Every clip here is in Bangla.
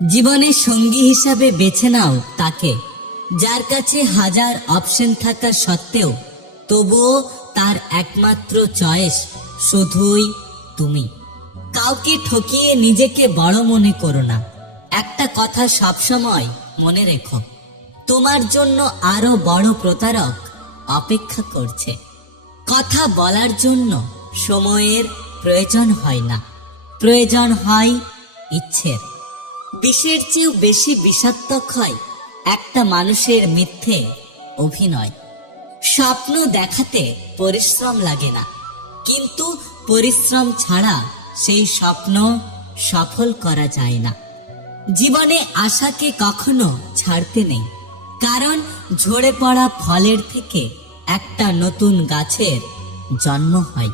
জীবনে সঙ্গী হিসাবে বেছে নাও তাকে, যার কাছে হাজার অপশন থাকা সত্ত্বেও তবুও তার একমাত্র চয়েস শুধুই তুমি। কাউকে ঠকিয়ে নিজেকে বড় মনে করো না। একটা কথা সবসময় মনে রেখো, তোমার জন্য আরো বড় প্রতারক অপেক্ষা করছে। কথা বলার জন্য সময়ের প্রয়োজন হয় না, প্রয়োজন হয় ইচ্ছের। বিষের চেয়েও বেশি বিষাক্তক হয় একটা মানুষের মিথ্যে অভিনয়। স্বপ্ন দেখাতে পরিশ্রম লাগে না, কিন্তু পরিশ্রম ছাড়া সেই স্বপ্ন সফল করা যায় না। জীবনে আশাকে কখনো ছাড়তে নেই, কারণ ঝরে পড়া ফলের থেকে একটা নতুন গাছের জন্ম হয়।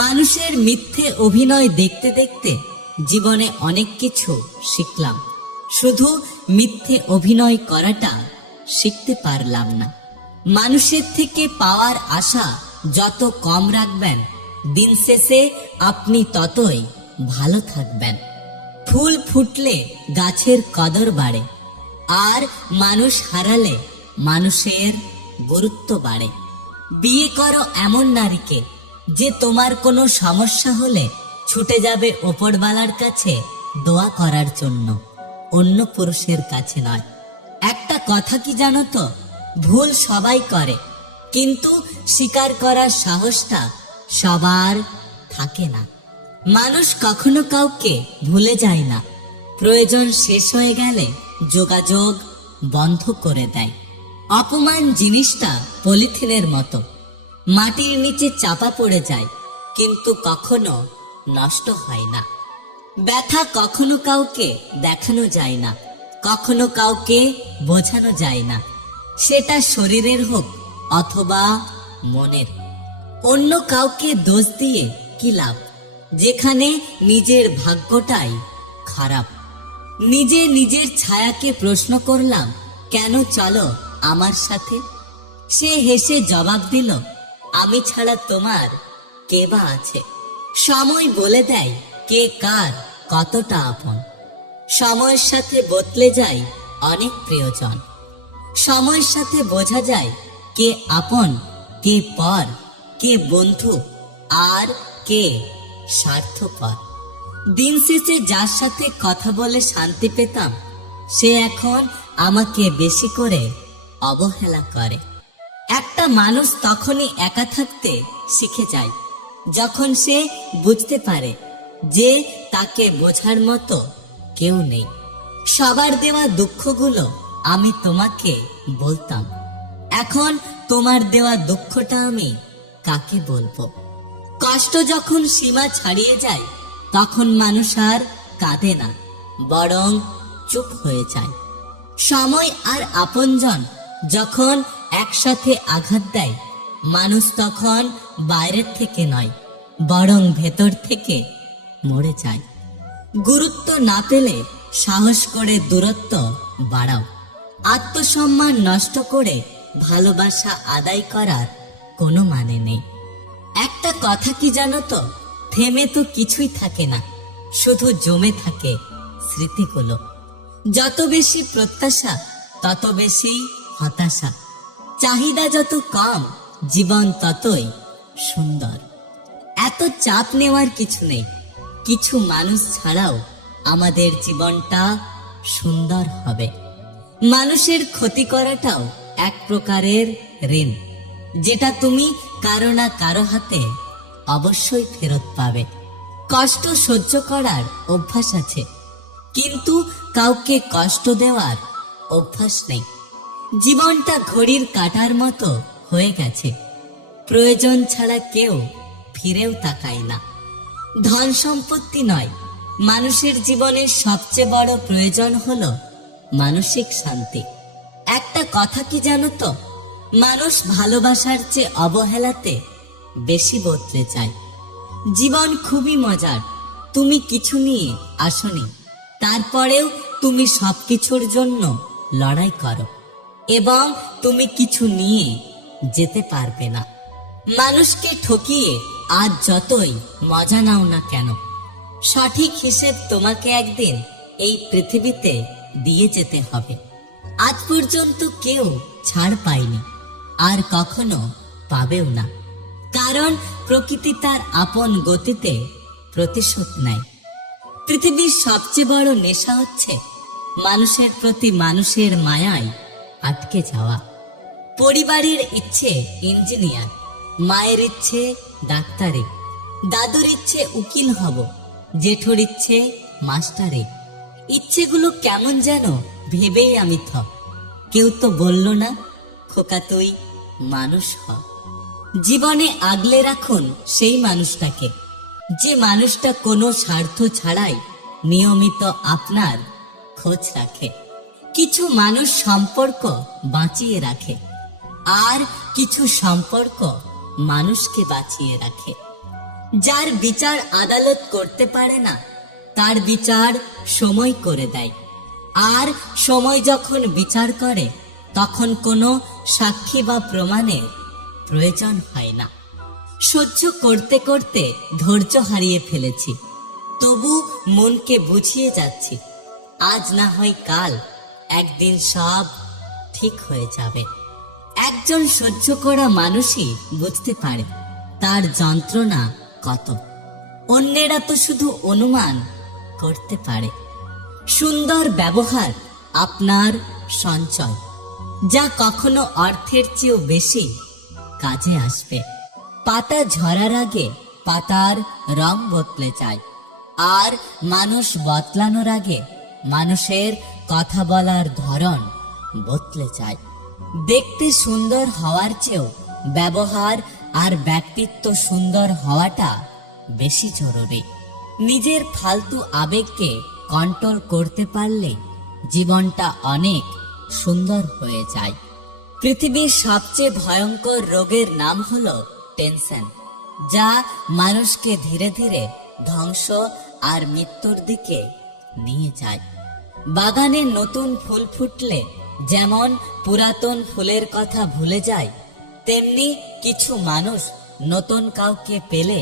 মানুষের মিথ্যে অভিনয় দেখতে দেখতে জীবনে অনেক কিছু শিখলাম, শুধু মিথ্যে অভিনয় করাটা শিখতে পারলাম না। মানুষের থেকে পাওয়ার আশা যত কম রাখবেন, দিন শেষে আপনি ততই ভালো থাকবেন। ফুল ফুটলে গাছের কদর বাড়ে, আর মানুষ হারালে মানুষের গুরুত্ব বাড়ে। বিয়ে করো এমন নারীকে যে তোমার কোনো সমস্যা হলে ছুটে যাবে ওপরওয়ালার কাছে দোয়া করার জন্য, অন্য পুরুষের কাছে নয়। একটা কথা কি জানো তো, ভুল সবাই করে, কিন্তু স্বীকার করার সাহসটা সবার থাকে না। মানুষ কখনো কাউকে ভুলে যায় না, প্রয়োজন শেষ হয়ে গেলে যোগাযোগ বন্ধ করে দেয়। অপমান জিনিসটা পলিথিনের মতো, মাটির নিচে চাপা পড়ে যায় কিন্তু কখনো নষ্ট হয় না। ব্যথা কখনো কাউকে দেখানো যায় না, কখনো কাউকে বোঝানো যায় না, সেটা শরীরের হোক অথবা মনের। অন্য কাউকে দোষ দিয়ে কি লাভ, যেখানে নিজের ভাগ্যটাই খারাপ। নিজে নিজের ছায়াকে প্রশ্ন করলাম, কেন চলো আমার সাথে? সে হেসে জবাব দিল, আমি ছাড়া তোমার কে বা আছে? সময় বলে দেয় কে কার কতটা আপন। সময়ের সাথে বদলে যায় অনেক প্রিয়জন। সময়ের সাথে বোঝা যায় কে আপন, কে পর, কে বন্ধু, আর কে স্বার্থপর। দিন শেষে যার সাথে কথা বলে শান্তি পেতাম, সে এখন আমাকে বেশি করে অবহেলা করে। একটা মানুষ তখনই একা থাকতে শিখে যায় যখন সে বুঝতে পারে যে তাকে বোঝার মতো কেউ নেই। সবার দেওয়া দুঃখগুলো আমি তোমাকে বলতাম, এখন তোমার দেওয়া দুঃখটা আমি কাকে বলবো? কষ্ট যখন সীমা ছাড়িয়ে যায়, তখন মানুষ আর কাঁদে না, বরং চুপ হয়ে যায়। সময় আর আপনজন যখন একসাথে আঘাত দেয়, মানুষ তখন বাইরের থেকে নয়, বরং ভেতর থেকে মরে যায়। গুরুত্ব না পেলে সাহস করে দূরত্ব বাড়াও। আত্মসম্মান নষ্ট করে ভালোবাসা আদায় করার কোনো মানে নেই। একটা কথা কি জানো তো, থেমে তো কিছুই থাকে না, শুধু জমে থাকে স্মৃতিগুলো। যত বেশি প্রত্যাশা তত বেশি হতাশা, চাহিদা যত কম জীবন ততই সুন্দর। এত চাপ নেওয়ার কিছু নেই, কিছু মানুষ ছাড়াও আমাদের জীবনটা সুন্দর হবে। মানুষের ক্ষতি করাটাও এক প্রকারের ঋণ, যেটা তুমি কারো না কারো হাতে অবশ্যই ফেরত পাবে। কষ্ট সহ্য করার অভ্যাস আছে, কিন্তু কাউকে কষ্ট দেওয়ার অভ্যাস নেই। জীবনটা ঘড়ির কাঁটার মতো হয়ে গেছে, প্রয়োজন ছাড়া কেউ ফিরেও তাকায় না। ধন সম্পত্তি নয়, মানুষের জীবনের সবচেয়ে বড় প্রয়োজন হলো মানসিক শান্তি। একটা কথা কি জানো তো, মানুষ ভালোবাসার চেয়ে অবহেলাতে বেশি বদলে যায়। জীবন খুবই মজার, তুমি কিছু নিয়ে আসনি, তারপরেও তুমি সবকিছুর জন্য লড়াই করো, এবং তুমি কিছু নিয়ে যেতে পারবে না। মানুষকে ঠকিয়ে আজ যতই মজা নাও না কেন, সঠিক হিসেব তোমাকে একদিন এই পৃথিবীতে দিয়ে যেতে হবে। আজ পর্যন্ত কেউ ছাড় পায়নি, আর কখনো পাবেও না, কারণ প্রকৃতি তার আপন গতিতে প্রতিশোধ নেয়। পৃথিবীর সবচেয়ে বড় নেশা হচ্ছে মানুষের প্রতি মানুষের মায়ায় আটকে যাওয়া। পরিবারের ইচ্ছে ইঞ্জিনিয়ার, মায়ের ইচ্ছে ডাক্তারে, দাদুর ইচ্ছে উকিল হব, জেঠুর ইচ্ছে মাস্টারে। ইচ্ছেগুলো কেমন যেন ভেবেই আমি থ। কেউ তো বলল না, খোকা তুই মানুষ হ। জীবনে আগলে রাখুন সেই মানুষটাকে, যে মানুষটা কোনো স্বার্থ ছাড়াই নিয়মিত আপনার খোঁজ রাখে। কিছু মানুষ সম্পর্ক বাঁচিয়ে রাখে, আর কিছু সম্পর্ক মানুষকে বাঁচিয়ে রাখে। যার বিচার আদালত করতে পারে না, তার বিচার সময় করে দেয়। আর সময় যখন বিচার করে, তখন কোনো সাক্ষী বা প্রমাণের প্রয়োজন হয় না। সহ্য করতে করতে ধৈর্য হারিয়ে ফেলেছি, তবু মনকে বুঝিয়ে যাচ্ছি, আজ না হয় কাল একদিন সব ঠিক হয়ে যাবে। একজন সহ্য করা মানুষই বুঝতে পারে তার যন্ত্রণা কত, অন্যেরা তো শুধু অনুমান করতে পারে। সুন্দর ব্যবহার আপনার সঞ্চয়, যা কখনো অর্থের চেয়েও বেশি কাজে আসবে। পাতা ঝরার আগে পাতার রং বদলে যায়, আর মানুষ বদলানোর আগে মানুষের কথা বলার ধরন বদলে যায়। দেখতে সুন্দর হওয়ার চেয়েও ব্যবহার আর ব্যক্তিত্ব সুন্দর হওয়াটা বেশি জরুরি। নিজের ফালতু আবেগকে কন্ট্রোল করতে পারলে জীবনটা অনেক সুন্দর হয়ে যায়। পৃথিবীর সবচেয়ে ভয়ঙ্কর রোগের নাম হলো টেনশন, যা মানুষকে ধীরে ধীরে ধ্বংস আর মৃত্যুর দিকে নিয়ে যায়। বাগানে নতুন ফুল ফুটলে যেমন পুরাতন ফুলের কথা ভুলে যায়, তেমনি কিছু মানুষ নতুন কাউকে পেলে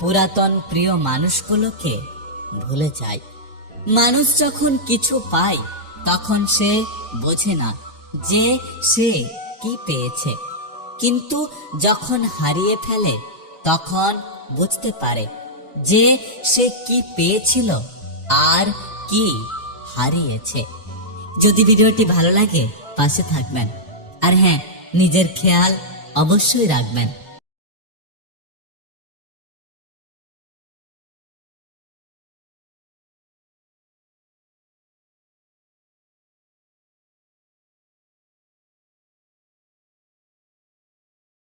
পুরাতন প্রিয় মানুষগুলোকে ভুলে যায়। মানুষ যখন কিছু পায়, তখন সে বোঝে না যে সে কি পেয়েছে, কিন্তু যখন হারিয়ে ফেলে তখন বুঝতে পারে যে সে কি পেয়েছিল আর কি হারিয়েছে। যদি ভিডিওটি ভালো লাগে পাশে থাকবেন, আর হ্যাঁ, নিজের খেয়াল অবশ্যই রাখবেন।